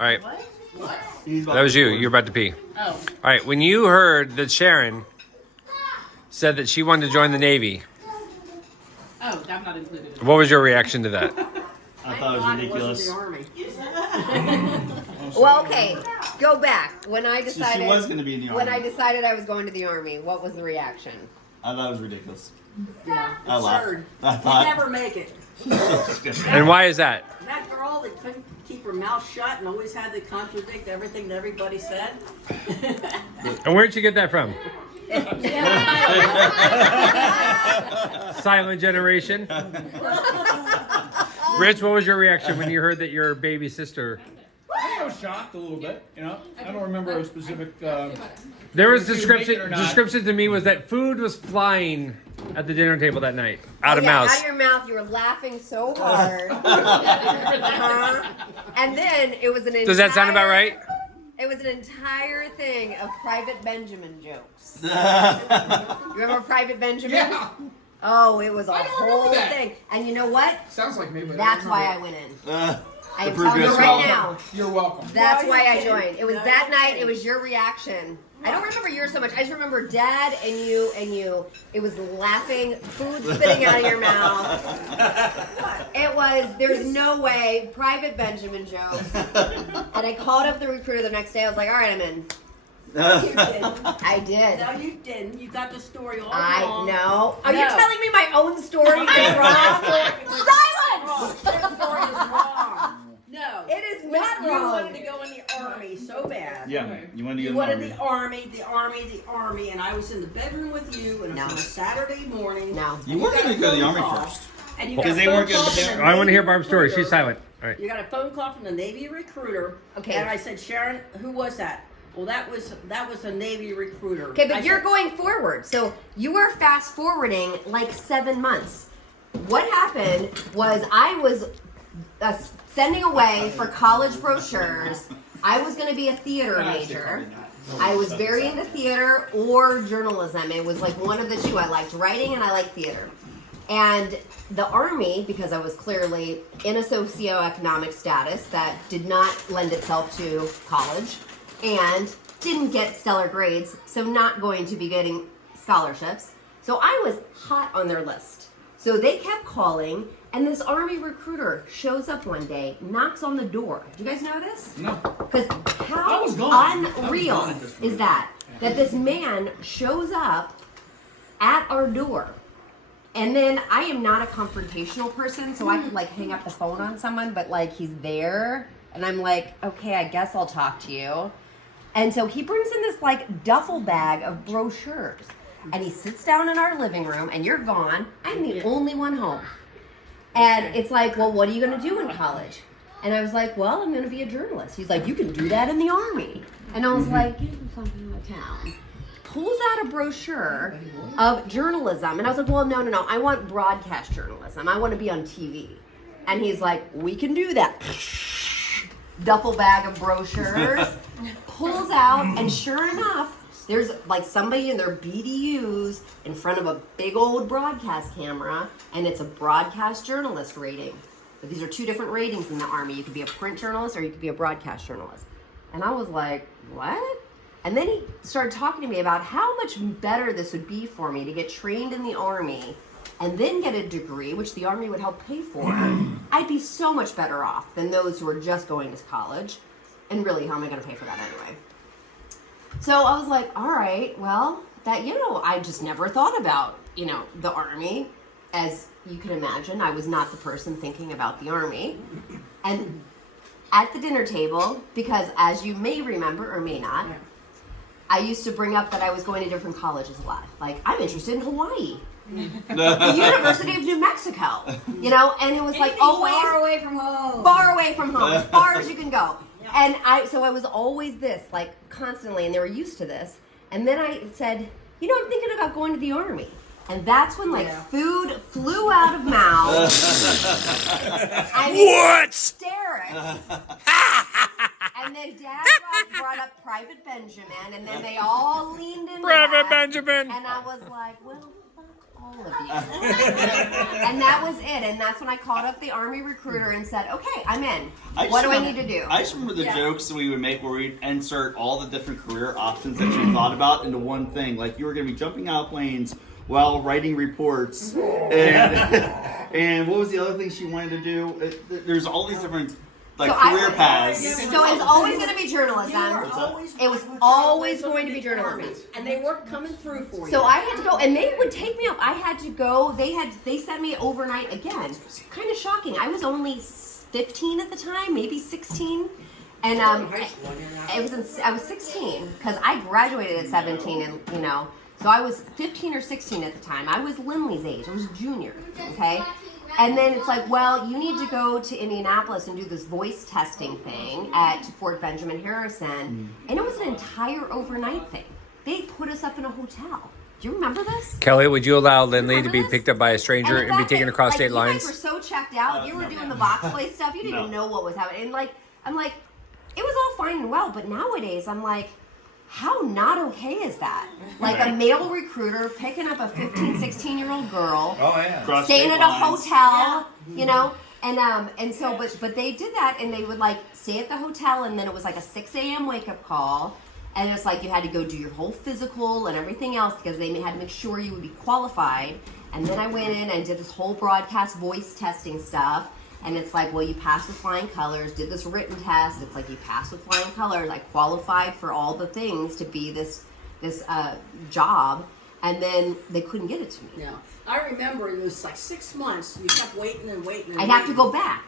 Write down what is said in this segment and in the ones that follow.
All right. What? That was you. You're about to pee. Oh. All right. When you heard that Sharon said that she wanted to join the Navy, Oh, I'm not included. what was your reaction to that? I thought it was ridiculous. The Army. Well, okay, go back. When I decided She was going to be in the Army. when I decided I was going to the Army, what was the reaction? I thought it was ridiculous. Yeah. I laughed. Absurd. I You'd thought. never make it. And why is that? That girl that couldn't keep her mouth shut and always had to contradict everything that everybody said. And where'd you get that from? Silent generation. Rich, what was your reaction when you heard that your baby sister? I was shocked a little bit, you know. I don't remember a specific. There was If you make it or not. description to me was that food was flying at the dinner table that night. Out of Out mouth. of your mouth, you were laughing so hard. And then it was an entire, Does that sound about right? It was an entire thing of Private Benjamin jokes. You remember Private Benjamin? Yeah. Oh, it was a I don't remember whole that. thing. And you know what? Sounds like me, but That's why I went in. I am telling you progress right level. now. You're welcome. That's No, why you're I kidding. joined. It was No, that you're night. kidding. It was your reaction. I don't remember yours so much. I just remember Dad and you. It was laughing, food spitting out of your mouth. It was, there's no way, Private Benjamin jokes. And I called up the recruiter the next day. I was like, all right, I'm in. You didn't. I did. No, you didn't. You got the story all I wrong. know. Are you No. telling me my own story is wrong? Silence! Your story is wrong. No. It is You not wrong. wanted to go in the Army so bad. Yeah, you wanted to You get wanted in the Army, and I was in the bedroom with you, and it was No. on a Saturday morning. No. You weren't got going a to go to the phone Army call, first. And you Because got a they phone weren't gonna call be from there. I want to hear Navy Barb's story. She's recruiter. silent. All right. You got a phone call from the Navy recruiter. Okay. And I said, Sharon, who was that? Well, that was a Navy recruiter. Okay, but I you're said, going forward. So you were fast forwarding like 7 months. What happened was I was sending away for college brochures. I was going to be a theater major. I was very into theater or journalism. It was like one of the two. I liked writing and I liked theater. And the Army, because I was clearly in a socioeconomic status that did not lend itself to college and didn't get stellar grades, so not going to be getting scholarships. So I was hot on their list. So they kept calling, and this Army recruiter shows up one day, knocks on the door. Do you guys know this? No. Because I how was gone. I was unreal gone at this point. is that this man shows up at our door. And then I am not a confrontational person, so I could like hang up the phone on someone, but like he's there, and I'm like, okay, I guess I'll talk to you. And so he brings in this like duffel bag of brochures, and he sits down in our living room, and you're gone. I'm the only one home. And it's like, well, what are you going to do in college? And I was like, well, I'm going to be a journalist. He's like, you can do that in the Army. And I was like, get the fuck out of town. Pulls out a brochure of journalism. And I was like, well, no. I want broadcast journalism. I want to be on TV. And he's like, we can do that. Duffel bag of brochures. Pulls out, and sure enough, there's like somebody in their BDUs in front of a big old broadcast camera, and it's a broadcast journalist rating. But these are two different ratings in the Army. You could be a print journalist or you could be a broadcast journalist. And I was like, what? And then he started talking to me about how much better this would be for me to get trained in the Army and then get a degree, which the Army would help pay for. I'd be so much better off than those who are just going to college. And really, how am I going to pay for that anyway? So I was like, all right, well, that, I just never thought about, the Army. As you can imagine, I was not the person thinking about the Army. And at the dinner table, because as you may remember or may not, I used to bring up that I was going to different colleges a lot. Like, I'm interested in Hawaii. The University of New Mexico. And it was like always far away from home. far away from home, as far as you can go. And so I was always this, like constantly, and they were used to this. And then I said, I'm thinking about going to the Army. And that's when food flew out of mouth. I mean, What? hysterics. And then Dad brought up Private Benjamin, and then they all leaned into Private that. Benjamin. And I was like, well, fuck all of you. And that was it. And that's when I called up the Army recruiter and said, okay, I'm in. What do I need to do? I just remember the jokes we would make where we'd insert all the different career options that you thought about into one thing. Like you were going to be jumping out of planes while writing reports. And what was the other thing she wanted to do? There's all these different career paths. So it's always going to be journalism. It was always going to be journalism. And they weren't coming through for you. So I had to go, and they would take me up. I had to go. They sent me overnight again. Kind of shocking. I was only 15 at the time, maybe 16, and I was 16 because I graduated at 17, and so I was 15 or 16 at the time. I was Lindley's age. I was a junior. Okay. And then it's like, well, you need to go to Indianapolis and do this voice testing thing at Fort Benjamin Harrison. And it was an entire overnight thing. They put us up in a hotel. Do you remember this? Kelly, would you allow Lindley to be Remember this? picked up by a stranger and be taken across state lines? You guys were so checked out. You were doing the box play stuff. You didn't even know what was happening. And I'm like, it was all fine and well. But nowadays, I'm like, how not okay is that? Like a male recruiter picking up a 15, 16-year-old girl, staying at a hotel, and so, but they did that, and they would stay at the hotel, and then it was like a 6 a.m. wake-up call, and it's like you had to go do your whole physical and everything else because they had to make sure you would be qualified. And then I went in and did this whole broadcast voice testing stuff. And it's like, well, you passed with flying colors, did this written test. It's like you passed with flying colors. I qualified for all the things to be this job. And then they couldn't get it to me. Yeah. I remember it was like 6 months. You kept waiting and waiting and I'd have to go back.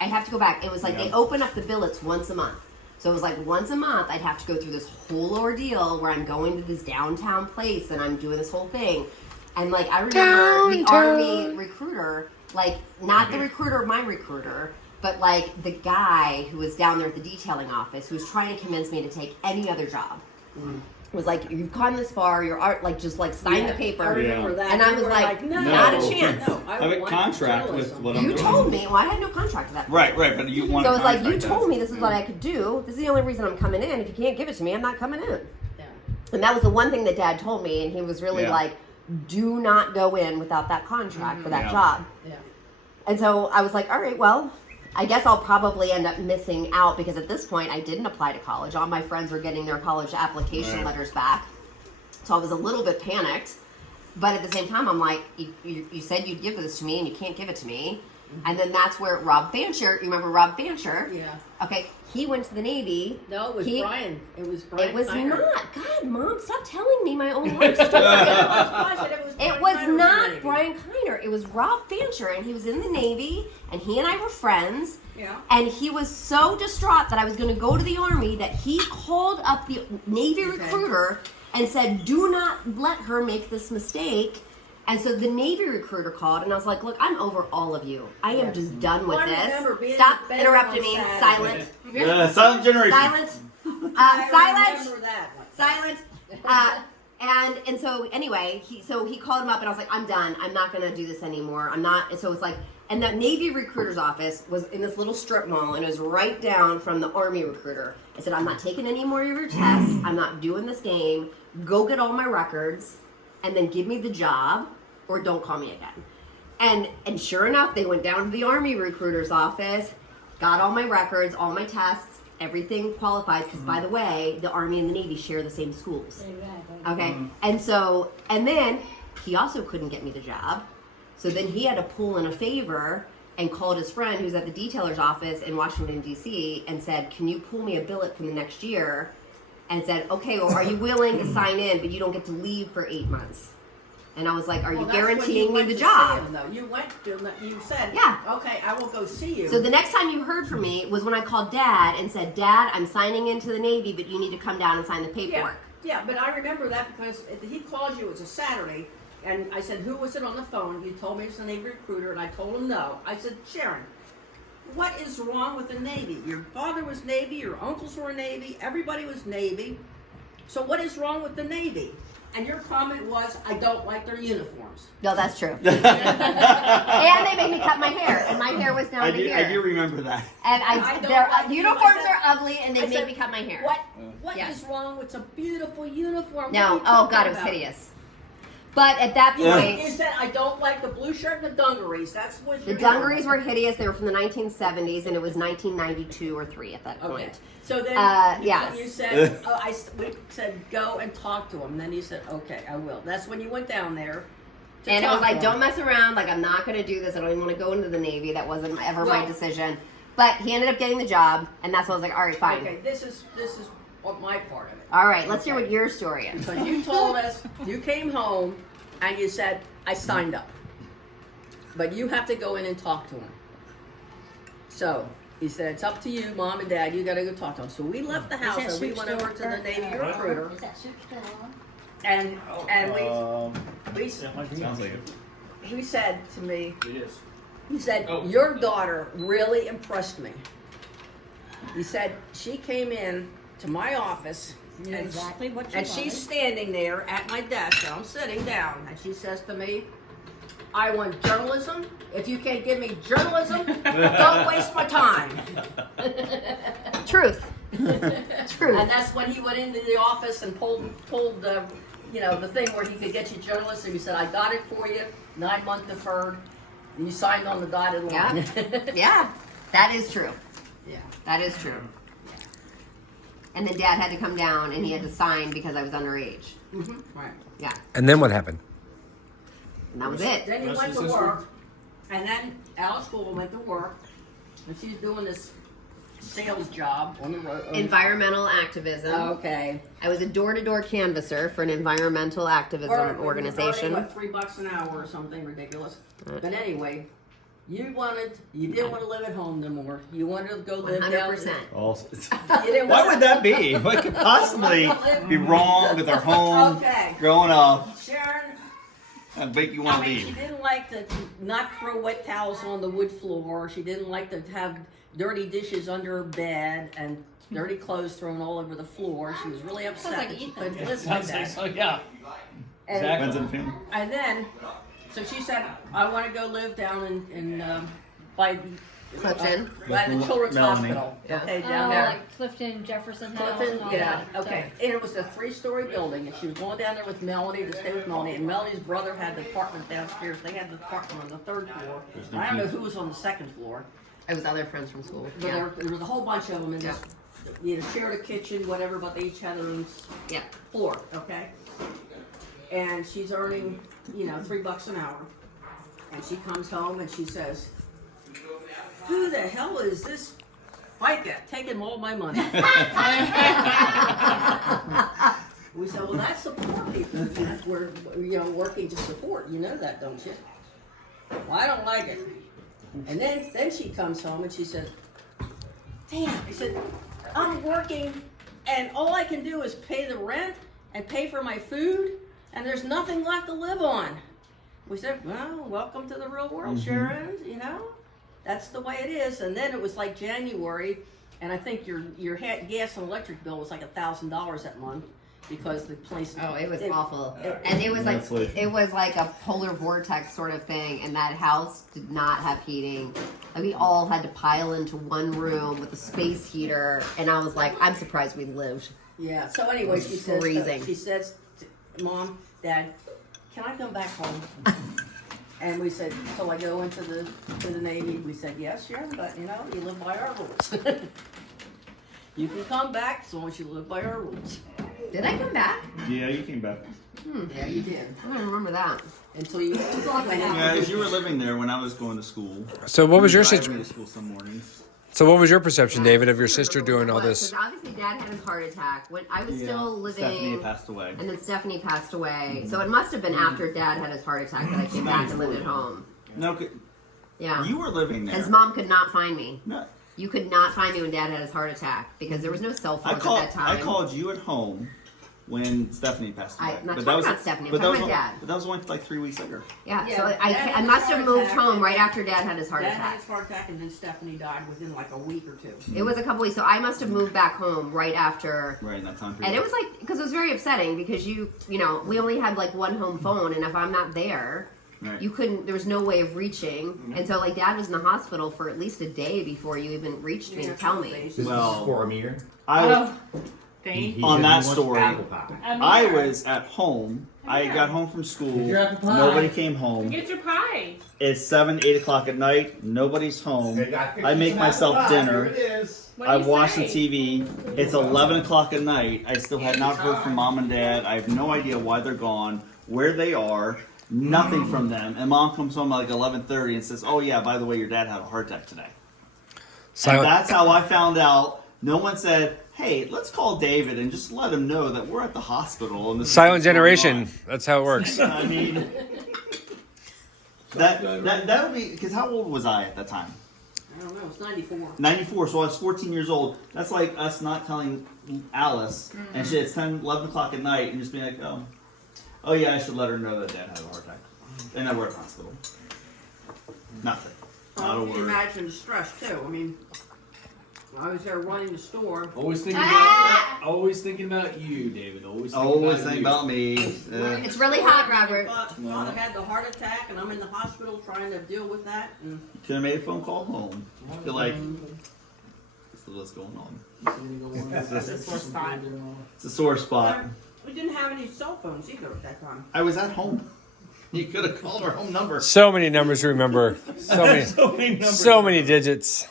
It was like they open up the billets once a month. So it was like once a month I'd have to go through this whole ordeal where I'm going to this downtown place and I'm doing this whole thing. And I remember the Army recruiter, not the recruiter, my recruiter, but the guy who was down there at the detailing office who was trying to convince me to take any other job. Was like, you've gone this far, you're just sign the paper. I remember that. And I was like, no, not a chance. No, I have a contract with what I'm You doing. told me, well, I had no contract at that point. Right, but you want So a it's like, you contract told me this is what I could do. This is the only reason I'm coming in. If you can't give it to me, I'm not coming in. Yeah. And that was the one thing that Dad told me, and he was really Yeah. like, do not go in without that contract for that Yeah. job. Yeah. And so I was like, all right, well, I guess I'll probably end up missing out because at this point I didn't apply to college. All my friends were getting their college application letters back. So I was a little bit panicked. But at the same time, I'm like, you said you'd give this to me and you can't give it to me. And then that's where Rob Fancher, you remember Rob Fancher? Yeah. Okay, he went to the Navy. No, it was Brian. It was Brian. It was Kleiner. not. God, Mom, stop telling me my own life story. It was not Brian Kleiner. It was Rob Fancher, and he was in the Navy, and he and I were friends. Yeah. And he was so distraught that I was going to go to the Army that he called up the Navy recruiter and said, do not let her make this mistake. And so the Navy recruiter called, and I was like, look, I'm over all of you. I am just done with this. Stop interrupting me. Silent. Silent generation. Silent. Silent. I remember that one. Silent. And so anyway, he called him up and I was like, I'm done. I'm not gonna do this anymore. I'm not. And so it's like, and that Navy recruiter's office was in this little strip mall, and it was right down from the Army recruiter. I said, I'm not taking any more of your tests. I'm not doing this game. Go get all my records, and then give me the job, or don't call me again. And sure enough, they went down to the Army recruiter's office, got all my records, all my tests, everything qualified, because by the way, the Army and the Navy share the same schools. Exactly. Okay, and then he also couldn't get me the job, so then he had to pull in a favor and called his friend who's at the detailer's office in Washington, D.C. and said, can you pull me a billet for the next year? And said, okay, well, are you willing to sign in, but you don't get to leave for 8 months? And I was like, are you guaranteeing me the job? You went to him, you said, Yeah. okay, I will go see you. So the next time you heard from me was when I called Dad and said, Dad, I'm signing into the Navy, but you need to come down and sign the paperwork. Yeah, but I remember that because he called you, it was a Saturday, and I said, who was it on the phone? You told me it was the Navy recruiter, and I told him no. I said, Sharon, what is wrong with the Navy? Your father was Navy, your uncles were Navy, everybody was Navy. So what is wrong with the Navy? And your comment was, I don't like their uniforms. No, that's true. And they made me cut my hair, and my hair was down to here. I do remember that. And their uniforms are ugly, and they made me cut my hair. What Yes. is wrong with a beautiful uniform? No, What are you oh talking God, it was about? hideous. But at that You point, said, I don't like the blue shirt and the dungarees. That's what the dungarees were hideous. They were from the 1970s, and it was 1992 or 3 at that point. Okay. So then yes. you said, we said, go and talk to him. And then you said, okay, I will. That's when you went down there. And it was like, to don't mess around. Like, I'm not going to do this. I don't even want to go into the Navy. That wasn't ever my Well- decision. But he ended up getting the job, and that's when I was like, all right, fine. Okay, this is what my part of it. All right, let's hear what your story is. Because you told us, you came home and you said, I signed up. But you have to go in and talk to him. So he said, it's up to you, Mom and Dad, you gotta go talk to him. So we left the house and we went over to the Navy recruiter. Is that soup still on? And we Sounds like it. he said to me, It is. he said, your daughter really impressed me. He said, she came in to my office Knew and, exactly what you and wanted. she's standing there at my desk and I'm sitting down and she says to me, I want journalism. If you can't give me journalism, don't waste my time. Truth. Truth. And that's when he went into the office and pulled the, the thing where he could get you journalism. He said, I got it for you, 9-month deferred. And you signed on the dotted line. Yeah, that is true. Yeah. That is true. And then Dad had to come down, and he had to sign because I was underage. Right. Yeah, And then what happened? and that was it. Then you Rest went is to history. work, and then Alice School went to work, and she's doing this sales job on the road. Environmental activism. Okay. I was a door-to-door canvasser for an environmental activism organization. What, $3 an hour or something ridiculous. But anyway, you didn't want to live at home no more. You wanted to go live down. 100%. You didn't Why want would that be? What could possibly be wrong with our home Okay. growing up Sharon, and make you want I to mean, she leave? didn't like to not throw wet towels on the wood floor. She didn't like to have dirty dishes under her bed and dirty clothes thrown all over the floor. She was really upset like that she Ethan. couldn't live like Sounds like that. so, yeah. And, Exactly. Depends on the family. and then, so she said, I want to go live down in by Clifton. by the Children's Melanie. Hospital. Yeah. Okay, Oh, down there. like Clifton, Jefferson House. Clifton, and all yeah, that okay. stuff. And it was a 3-story building, and she was going down there with Melanie to stay with Melanie. And Melanie's brother had the apartment downstairs. They had the apartment on the 3rd floor. I don't know who was on the 2nd floor. It was other friends from school. But Yeah. there was a whole bunch of them in this. You had a shared a kitchen, whatever, but they each had their own Yeah. floor, okay? And she's earning, $3 an hour. And she comes home and she says, who the hell is this FICA taking all my money? We said, well, that's the poor people that we're, working to support. You know that, don't you? Well, I don't like it. And then she comes home and she said, damn, I said, I'm working and all I can do is pay the rent and pay for my food and there's nothing left to live on. We said, well, welcome to the real world, Sharon, That's the way it is. And then it was like January, and I think your gas and electric bill was like $1,000 that month because the place. Oh, it was awful. And it was like a polar vortex sort of thing, and that house did not have heating. And we all had to pile into one room with a space heater, and I was like, I'm surprised we lived. Yeah. So anyway, It was she says, freezing. Mom, Dad, can I come back home? And we said, so I go into the Navy. We said, yes, sure, but you live by our rules. You can come back as long as you live by our rules. Did I come back? Yeah, you came back. Yeah, you did. I don't remember that. Until you went Yeah, out. as you were living there when I was going to school. So what was your Driving situation? to school some mornings. So what was your perception, David, of your sister doing all this? Because obviously Dad had his heart attack when I was Yeah, still living. Stephanie passed away. And then Stephanie passed away. So it must have been after Dad had his heart attack that I came back and lived at home. No, Yeah. you were living there. His mom could not find me. No, You could not find me when Dad had his heart attack because there was no cell phones at that time. I called you at home when Stephanie passed away. I'm not talking about Stephanie, I'm talking about Dad. But that was only like 3 weeks later. Yeah, Yeah, so Dad I had must his have heart moved attack, home and right then- after Dad had his heart Dad had attack. his heart attack, and then Stephanie died within like a week or two. It was a couple weeks, so I must have moved back home right after. Right in that time period. And it was like, because it was very upsetting because we only had like one home phone, and if I'm not there, Right. you couldn't, there was no way of reaching. And so like Dad was in the hospital for at least a day before you even reached me to tell me. This is Well, for a meter. I Thank He on said that he wants story, apple pie. I was at home I got home from school. Get your apple pie. Nobody came home. Get your pie. It's 7, 8 o'clock at night. Nobody's home. I make myself dinner. Here it is. What do I you watch the say? TV. It's 11 o'clock at night. I still had not heard from mom and dad. I have no idea why they're gone, where they are, nothing from them. And mom comes home at like 11:30 and says, "Oh yeah, by the way, your dad had a heart attack today." And Silent. that's how I found out. No one said, "Hey, let's call David and just let him know that we're at the hospital." And this is Silent what's going generation. on." That's how it works. I mean, that would be because how old was I at that time? I don't know, it's 94. 94, so I was 14 years old. That's like us not telling Alice, and shit, it's 10, 11 o'clock at night, and just being like, oh yeah, I should let her know that Dad had a heart attack. And that we're at the hospital. Nothing. Not a You can word. imagine the stress too. I mean, I was there running the store. Always thinking about you, David. Always Think about me. It's really hot, Robert. Thought I had the heart attack, and I'm in the hospital trying to deal with that. And Could have made a phone call home. Feel like, so what's going on? It's a sore spot. It's a sore spot. we didn't have any cell phones either at that time. I was at home. You could have called our home number. So many numbers to remember. So many digits.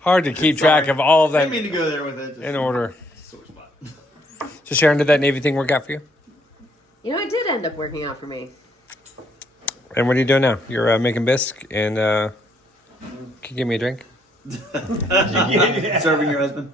Hard to keep track of all of I that didn't mean to go there with it. in order. Sore spot. So Sharon, did that Navy thing work out for you? You know, it did end up working out for me. And what are you doing now? You're making bisque and can you give me a drink? Serving your husband.